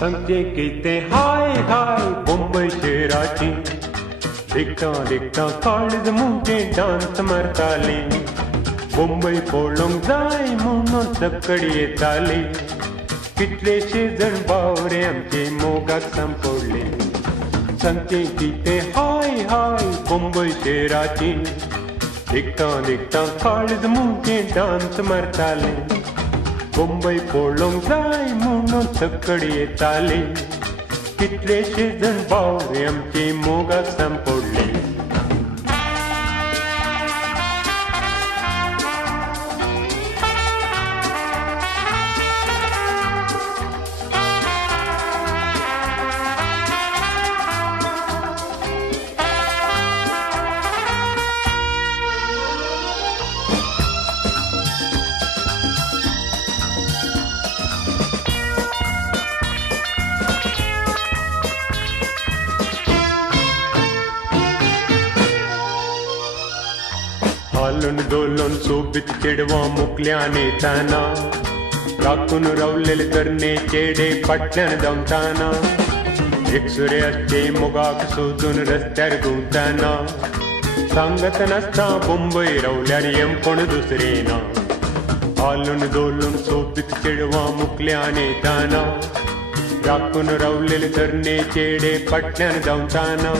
सांगते किते हाय हाय मुंबई शहराची देखता देखता काळज मुंगे डान्स मारताले मुंबई पळोवंक जाय म्हणून सकडी येताले कितलेशे जण बावरे आमचे मोगाक सांपडले सांगते किते हाय हाय मुंबई शहराची देखता देखता काळज मुंगे डान्स मारताले मुंबई पळोवंक जाय म्हणून सकडी येताले कितलेशे जण बावरे आमचे मोगाक सांपडले हालून दोलून सोबीत चेडवां मुकल्यान येताना राखून रावलेले तरणे चेडे फाटल्यान धांवताना एकसुरे आसचे मोगाक सोदून रस्त्यार घुंवताना सांगत नासता मुंबई रावल्यार हेम कोण दुसरे ना हालून दोलून सोबीत चेडवां मुकल्यान येताना राखून रावलेले तरणे चेडे फाटल्यान धांवताना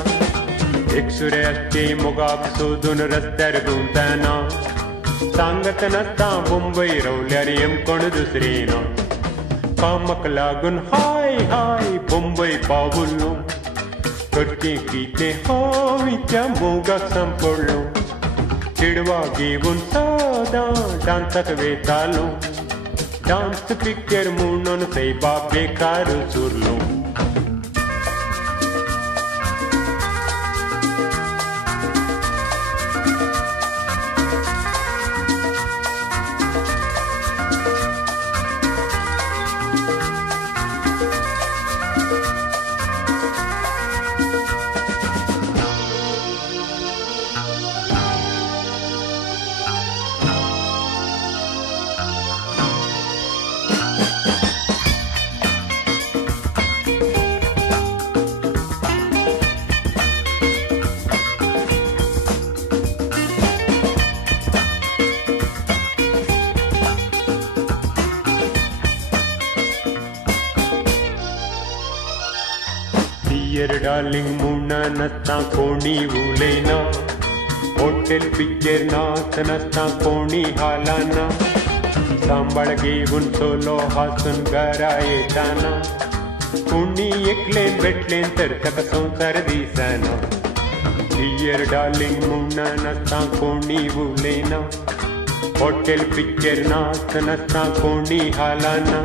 एकसुरे आसचे मोगाक सोदून रस्त्यार घुंवताना सांगत नासता मुंबई रावल्यार हेम कोण दुसरे ना कामाक लागून हाय हाय मुंबई पावलो करचें कितें हांवें मोगाक सांपडलो चेडवा घेवन सदां डान्साक वेतालो डान्स पिक्चर म्हणून सैबा बेकार सुरलो डियर डार्लिंग म्हणना नासता कोणी उलयना हॉटेल पिक्चर नाच नासता कोणी हालाना सांबाळ घेवन सोलो हासून घरा येताना कोणी एकलें भेटलें तर ताका संवसार दिसना डियर डार्लिंग म्हणना नासता कोणी उलयना हॉटेल पिक्चर नाच नासता कोणी हालाना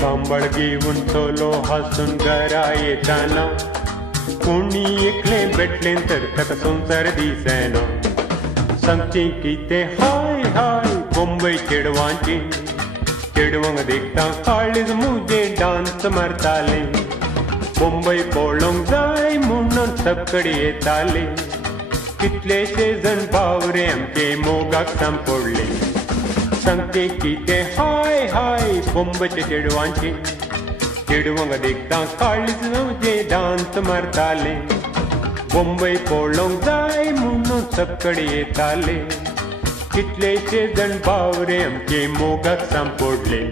सांबाळ घेवन सोलो हासून घरा येताना कोणी एकलें भेटलें तर ताका संवसार दिसना सांगचें कितें हाय हाय मुंबई चेडवांची चेडवांक देखता काळीज मुजें डान्स मारताले मुंबई पळोवंक जाय म्हणून सकडी येताले कितलेशे जण बावरे आमचे मोगाक सांपडले सांगते कितें हाय हाय मुंबईच्या चेडवांची चेडवांक देखता काळीज मुजें डान्स मारताले मुंबई पळोवंक जाय म्हणून सकडी येताले कितलेशे जण बावरे आमचे मोगाक सांपडले